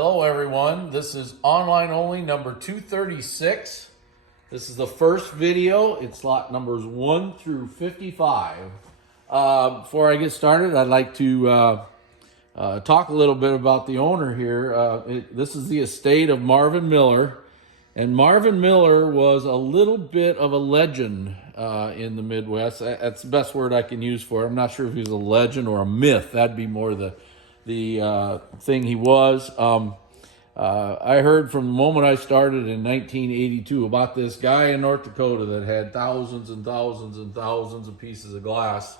Hello everyone, this is Online Only number 236. This is the first video. It's lot numbers 1 through 55. Before I get started, I'd like to talk a little bit about the owner here. This is the estate of Marvin Miller. And Marvin Miller was a little bit of a legend in the Midwest. That's the best word I can use for it. I'm not sure if he was a legend or a myth. That'd be more the thing he was. I heard from the moment I started in 1982 about this guy in North Dakota that had thousands and thousands and thousands of pieces of glass.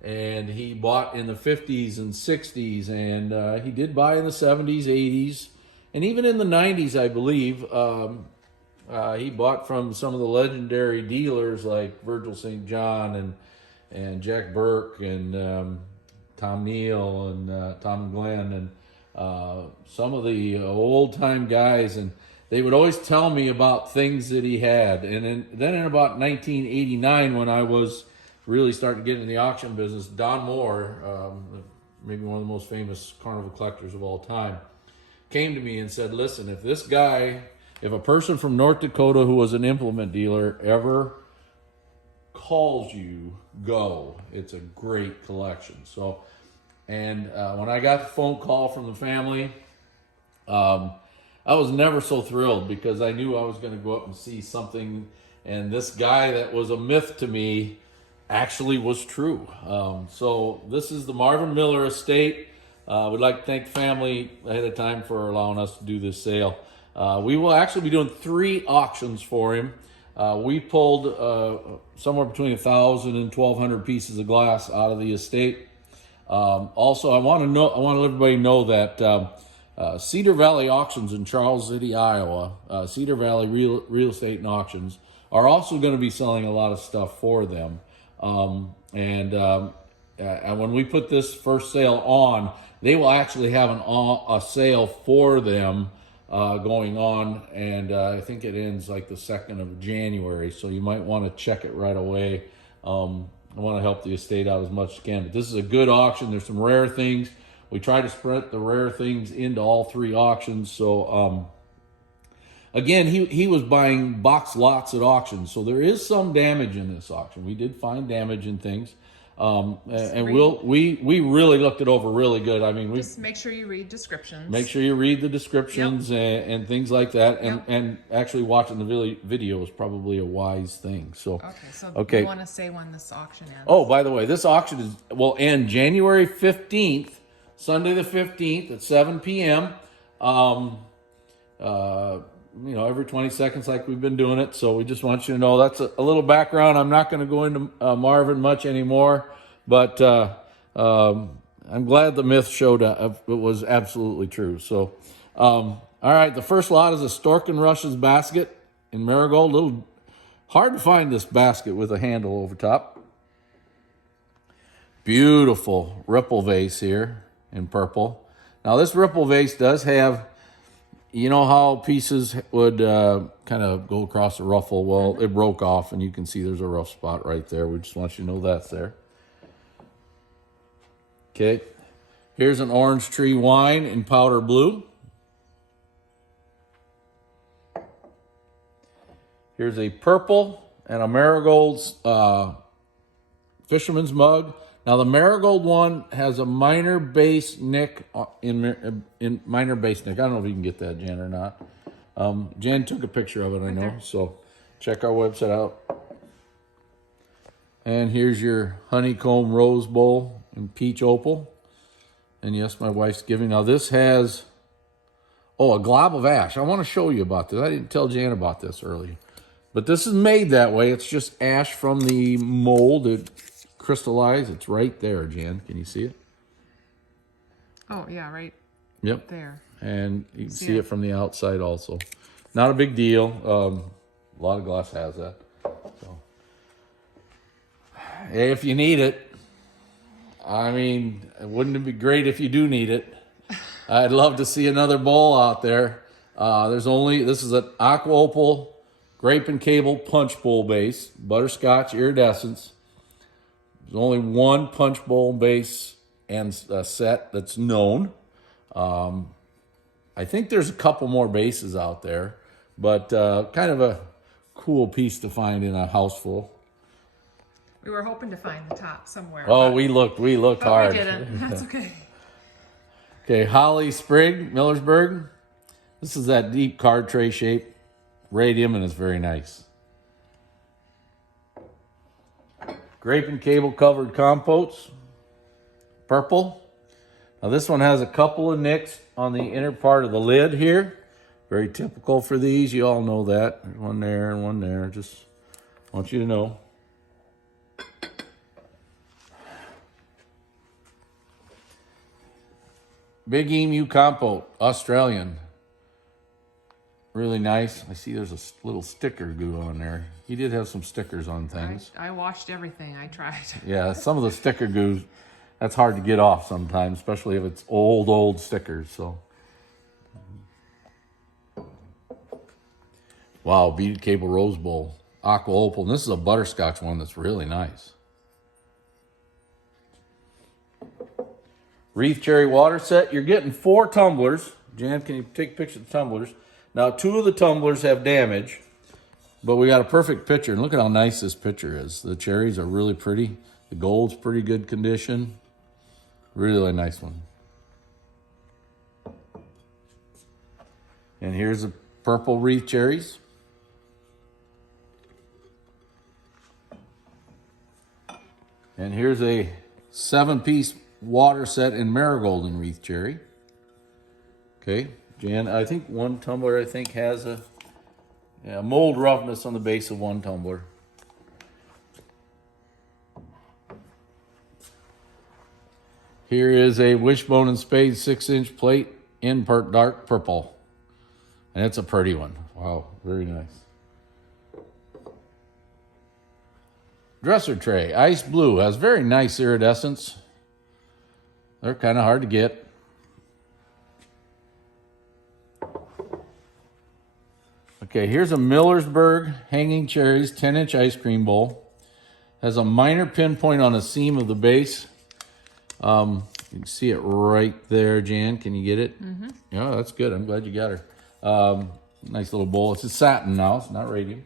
And he bought in the 50s and 60s, and he did buy in the 70s, 80s, and even in the 90s, I believe. He bought from some of the legendary dealers like Virgil St. John and Jack Burke and Tom Neal and Tom Glenn and some of the old-time guys. And they would always tell me about things that he had. And then in about 1989, when I was really starting to get into the auction business, Don Moore, maybe one of the most famous carnival collectors of all time, came to me and said, listen, if a person from North Dakota who was an implement dealer ever calls you, go. It's a great collection. So, and when I got the phone call from the family, I was never so thrilled because I knew I was going to go up and see something. And this guy that was a myth to me actually was true. So this is the Marvin Miller estate. We'd like to thank the family ahead of time for allowing us to do this sale. We will actually be doing 3 auctions for him. We pulled somewhere between 1,000 and 1,200 pieces of glass out of the estate. Also, I want to let everybody know that Cedar Valley Auctions in Charles City, Iowa, Cedar Valley Real Estate and Auctions, are also going to be selling a lot of stuff for them. And when we put this first sale on, they will actually have a sale for them going on, and I think it ends like the 2nd of January, so you might want to check it right away. I want to help the estate out as much as I can, but this is a good auction. There's some rare things. We try to spread the rare things into all 3 auctions. So again, he was buying box lots at auctions, so there is some damage in this auction. We did find damage in things. And we really looked it over really good. I mean, just make sure you read descriptions. Make sure you read the descriptions. Yep. and things like that. And Yep. and actually watching the video is probably a wise thing. So okay, you want to say when this auction ends? Oh, by the way, this auction will end January 15th, Sunday the 15th at 7 p.m. Every 20 seconds like we've been doing it. So we just want you to know that's a little background. I'm not going to go into Marvin much anymore, but I'm glad the myth showed up. It was absolutely true. So, all right, the first lot is a Stork and Rush's basket in marigold. A little hard to find this basket with a handle over top. Beautiful ripple vase here in purple. Now this ripple vase does have, you know how pieces would kind of go across the ruffle? Well, it broke off, and you can see there's a rough spot right there. We just want you to know that's there. Okay. Here's an orange tree wine in powder blue. Here's a purple and a marigold's fisherman's mug. Now the marigold one has a minor bass nick in minor bass nick. I don't know if you can get that, Jen, or not. Jen took a picture of it, I know. So check our website out. And here's your honeycomb rose bowl in peach opal. And yes, my wife's giving. Now this has, a glob of ash. I want to show you about this. I didn't tell Jan about this earlier. But this is made that way. It's just ash from the mold. It crystallized. It's right there, Jan. Can you see it? Oh, yeah, right there. And you can see it from the outside also. Not a big deal. A lot of glass has that. So, if you need it, I mean, wouldn't it be great if you do need it? I'd love to see another bowl out there. This is an aqua opal grape and cable punch bowl base, butterscotch iridescence. There's only one punch bowl base and set that's known. I think there's a couple more bases out there, but kind of a cool piece to find in a house full. We were hoping to find the top somewhere. Oh, we looked but hard. We didn't. That's okay. Okay, Holly Sprig, Millersburg. This is that deep card tray shape, radium, and it's very nice. Grape and cable covered compotes, purple. Now this one has a couple of nicks on the inner part of the lid here. Very typical for these. You all know that. There's one there and one there. Just want you to know. Big Emu Compote, Australian. Really nice. I see there's a little sticker glue on there. He did have some stickers on things. I washed everything. I tried. Yeah, some of the sticker glue, that's hard to get off sometimes, especially if it's old stickers. So, wow, beaded cable rose bowl, aqua opal. And this is a butterscotch one that's really nice. Wreath cherry water set. You're getting 4 tumblers. Jan, can you take a picture of the tumblers? Now, 2 of the tumblers have damage, but we got a perfect picture. And look at how nice this picture is. The cherries are really pretty. The gold's pretty good condition. Really nice one. And here's the purple wreath cherries. And here's a 7-piece water set in marigold and wreath cherry. Okay, Jan, I think one tumbler has a mold roughness on the base of one tumbler. Here is a wishbone and spade 6-inch plate in dark purple. And it's a pretty one. Wow, very nice. Dresser tray, ice blue, has very nice iridescence. They're kind of hard to get. Okay, here's a Millersburg hanging cherries 10-inch ice cream bowl. Has a minor pinpoint on the seam of the base. You can see it right there, Jan. Can you get it? Mm-hmm. Yeah, that's good. I'm glad you got her. Nice little bowl. It's a satin now. It's not radium.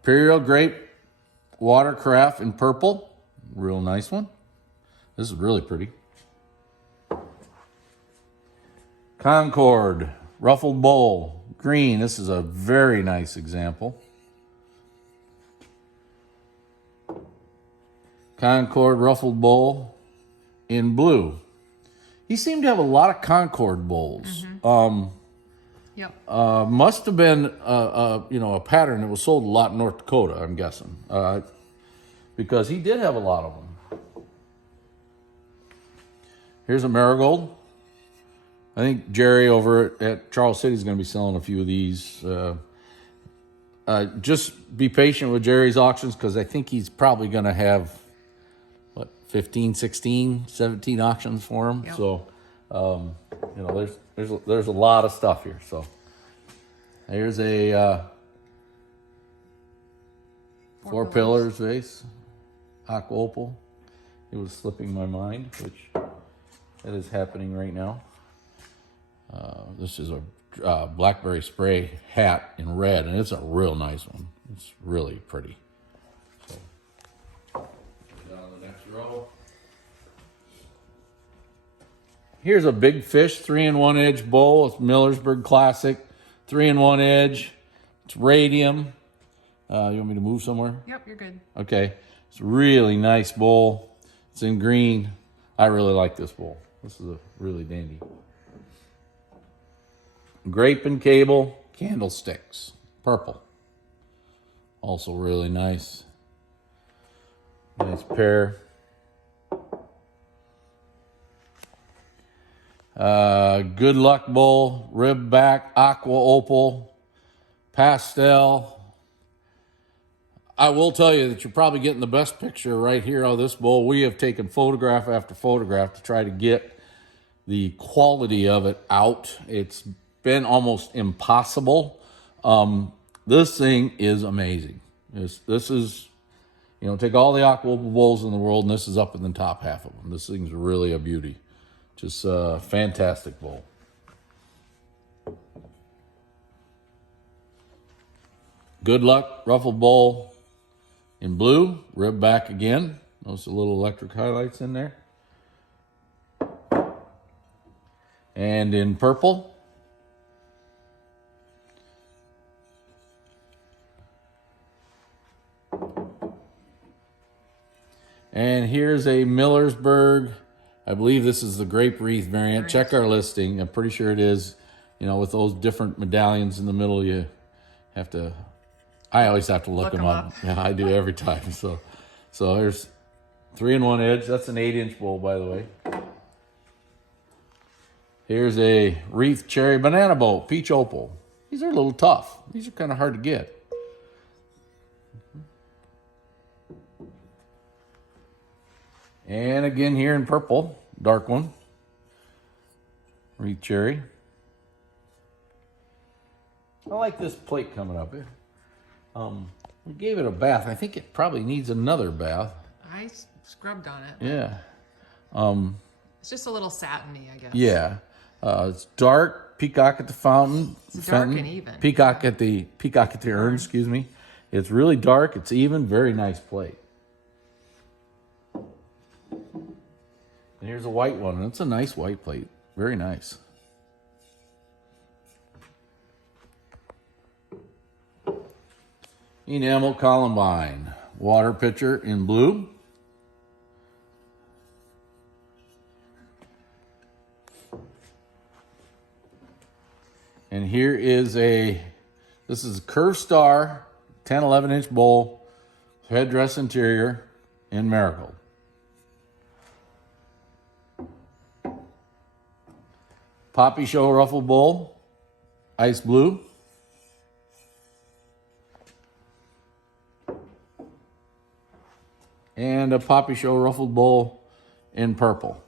Imperial grape watercraft in purple. Real nice one. This is really pretty. Concord ruffled bowl, green. This is a very nice example. Concord ruffled bowl in blue. He seemed to have a lot of Concord bowls. Mm-hmm. Yep. Must have been a pattern that was sold a lot in North Dakota, I'm guessing, because he did have a lot of them. Here's a marigold. I think Jerry over at Charles City is going to be selling a few of these. Just be patient with Jerry's auctions because I think he's probably going to have 15, 16, 17 auctions for him. Yep. So, there's a lot of stuff here. So here's a 4 pillars vase, aqua opal. It was slipping my mind, which that is happening right now. This is a blackberry spray hat in red, and it's a real nice one. It's really pretty. So, down the next row. Here's a big fish 3-in-1 edge bowl. It's Millersburg Classic, 3-in-1 edge. It's radium. You want me to move somewhere? Yep, you're good. Okay. It's a really nice bowl. It's in green. I really like this bowl. This is a really dandy. Grape and cable candlesticks, purple. Also really nice. Nice pair. Good luck bowl, rib back, aqua opal, pastel. I will tell you that you're probably getting the best picture right here of this bowl. We have taken photograph after photograph to try to get the quality of it out. It's been almost impossible. This thing is amazing. This is, take all the aqua opal bowls in the world, and this is up in the top half of them. This thing's really a beauty. Just a fantastic bowl. Good Luck Ruffled Bowl in blue, rib back again. Notice the little electric highlights in there. And in purple. And here's a Millersburg. I believe this is the grape wreath variant. Check our listing. I'm pretty sure it is. You know, with those different medallions in the middle, you have to... I always have to look them up. Yeah, I do every time. So there's 3-in-1 edge. That's an 8-inch bowl, by the way. Here's a wreath cherry banana bowl, peach opal. These are a little tough. These are kind of hard to get. And again here in purple, dark one. Wreath cherry. I like this plate coming up here. We gave it a bath. I think it probably needs another bath. I scrubbed on it. Yeah. It's just a little satiny, I guess. Yeah. It's dark, peacock at the fountain. It's dark and even. Peacock at the urn, excuse me. It's really dark. It's even. Very nice plate. And here's a white one. It's a nice white plate. Very nice. Enamel Columbine. Water pitcher in blue. And here is this is a Curve Star 10-11-inch bowl, headdress interior in marigold. Poppy Show Ruffle Bowl, ice blue. And a Poppy Show Ruffled Bowl in purple.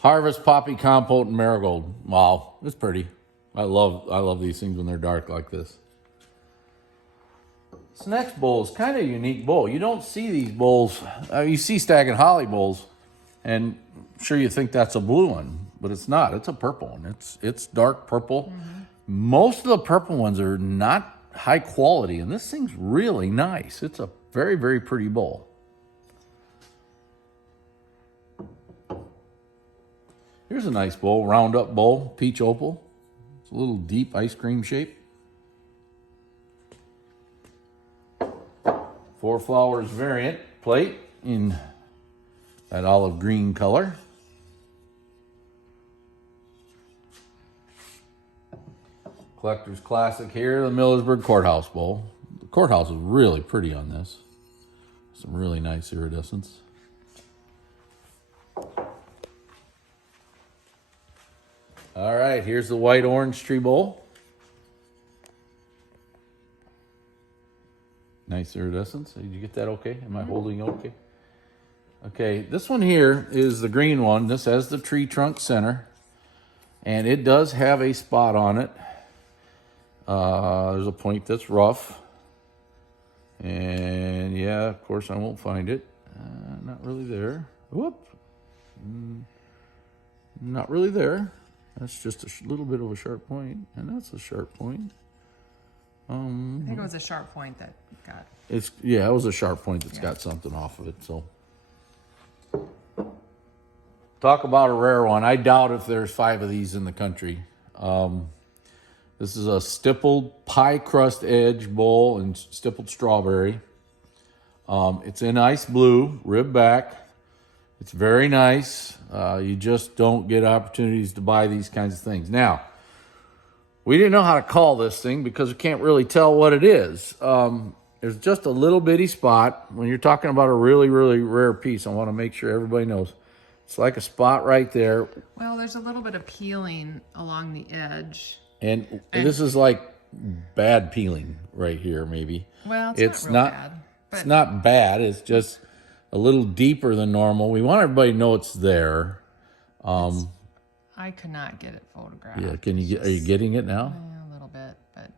Harvest Poppy Compote in marigold. Wow, it's pretty. I love these things when they're dark like this. This next bowl is kind of a unique bowl. You don't see these bowls. You see Stag and Holly bowls, and I'm sure you think that's a blue one, but it's not. It's a purple one. It's dark purple. Mm-hmm. Most of the purple ones are not high quality, and this thing's really nice. It's a very, very pretty bowl. Here's a nice bowl, round up bowl, peach opal. It's a little deep ice cream shape. 4 flowers variant plate in that olive green color. Collector's Classic here, the Millersburg Courthouse Bowl. The courthouse is really pretty on this. Some really nice iridescence. All right, here's the white orange tree bowl. Nice iridescence. Did you get that okay? Am I holding okay? Okay, this one here is the green one. This has the tree trunk center, and it does have a spot on it. There's a point that's rough. And yeah, of course I won't find it. Not really there. Whoop. Not really there. That's just a little bit of a sharp point, and that's a sharp point. I think it was a sharp point that got... It was a sharp point that's got something off of it, so. Talk about a rare one. I doubt if there's 5 of these in the country. This is a stippled pie crust edge bowl and stippled strawberry. It's in ice blue, rib back. It's very nice. You just don't get opportunities to buy these kinds of things. Now, we didn't know how to call this thing because we can't really tell what it is. There's just a little bitty spot. When you're talking about a really, really rare piece, I want to make sure everybody knows. It's like a spot right there. Well, there's a little bit of peeling along the edge. And this is like bad peeling right here, maybe. Well, it's not real bad. It's not bad. It's just a little deeper than normal. We want everybody to know it's there. I could not get it photographed. Yeah, are you getting it now? Yeah, a little bit, but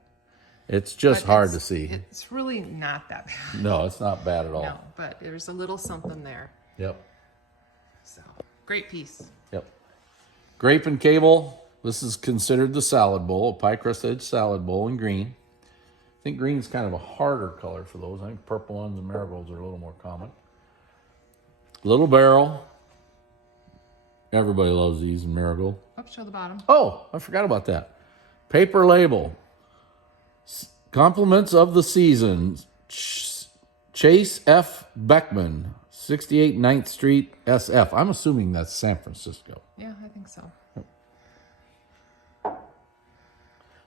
It's just But hard to see. It's really not that bad. No, it's not bad at all. No, but there's a little something there. Yep. So, great piece. Yep. Grape and cable. This is considered the salad bowl, a pie crust edge salad bowl in green. I think green is kind of a harder color for those. I think purple ones and marigolds are a little more common. Little barrel. Everybody loves these in marigold. Up, show the bottom. Oh, I forgot about that. Paper label. Compliments of the season. Chase F. Beckman, 68 9th Street, SF. I'm assuming that's San Francisco. Yeah, I think so.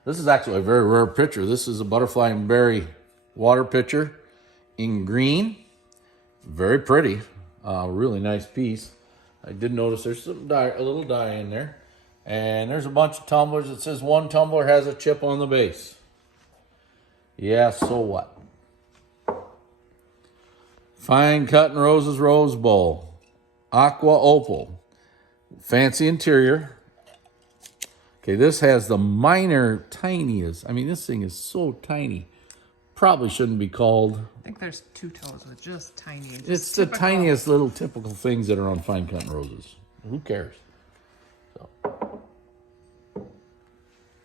This is actually a very rare picture. This is a butterfly and berry water pitcher in green. Very pretty. Really nice piece. I did notice there's some dye, a little dye in there. And there's a bunch of tumblers. It says one tumbler has a chip on the base. Yeah, so what? Fine Cut and Roses Rose Bowl. Aqua Opal. Fancy interior. Okay, this has the minor tiniest. I mean, this thing is so tiny. Probably shouldn't be called. I think there's two toes with just tiny. Just It's the typical. tiniest little typical things that are on Fine Cut and Roses. Who cares? So.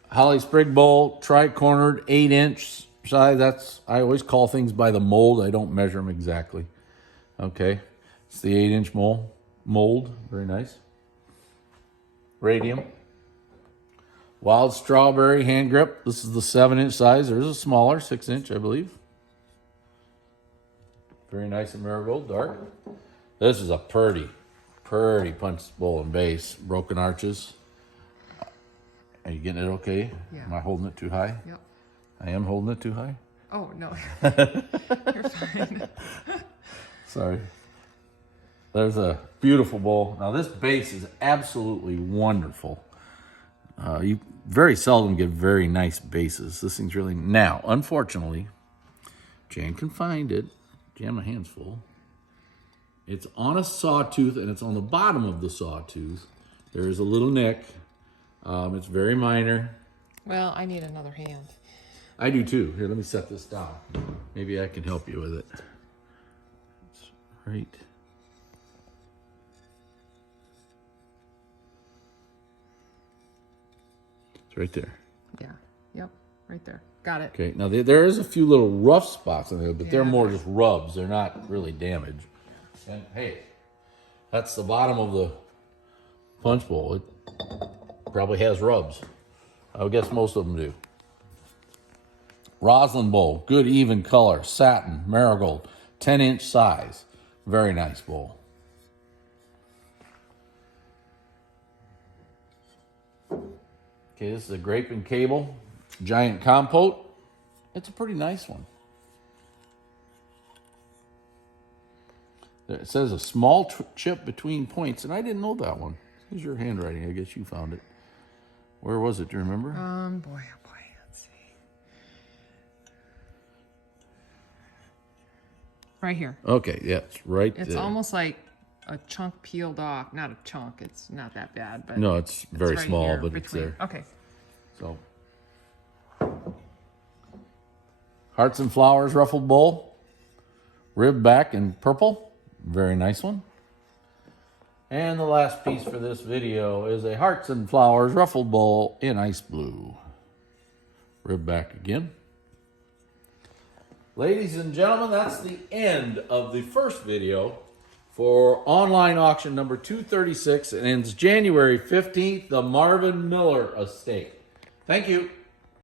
Holly Sprig Bowl, tri-cornered, 8-inch size. That's, I always call things by the mold. I don't measure them exactly. Okay, it's the 8-inch mold. Very nice. Radium. Wild Strawberry hand grip. This is the 7-inch size. There's a smaller 6-inch, I believe. Very nice and marigold, dark. This is a pretty punch bowl and base. Broken arches. Are you getting it okay? Yeah. Am I holding it too high? Yep. I am holding it too high? Oh, no. You're fine. Sorry. There's a beautiful bowl. Now this base is absolutely wonderful. You very seldom get very nice bases. This thing's really... Now, unfortunately, Jan can find it. Jan, my hand's full. It's on a sawtooth, and it's on the bottom of the sawtooth. There is a little nick. It's very minor. Well, I need another hand. I do too. Here, let me set this down. Maybe I can help you with it. It's right... right there. Yeah. Yep. Right there. Got it. Okay, now there is a few little rough spots in there, but they're Yeah. more just rubs. They're not really damaged. And hey, that's the bottom of the punch bowl. It probably has rubs. I would guess most of them do. Roslyn bowl, good even color, satin, marigold, 10-inch size. Very nice bowl. Okay, this is a grape and cable giant compote. It's a pretty nice one. It says a small chip between points, and I didn't know that one. Here's your handwriting. I guess you found it. Where was it? Do you remember? Boy, oh boy. Let's see. Right here. Okay, yeah, it's right It's there. almost like a chunk peeled off. Not a chunk. It's not that bad, but No, it's very right small, here but it's between. there. Okay. So, Hearts and Flowers ruffled bowl, rib back in purple, very nice one. And the last piece for this video is a Hearts and Flowers ruffled bowl in ice blue, rib back again. Ladies and gentlemen, that's the end of the first video for online auction number 236. It ends January 15th, the Marvin Miller Estate. Thank you.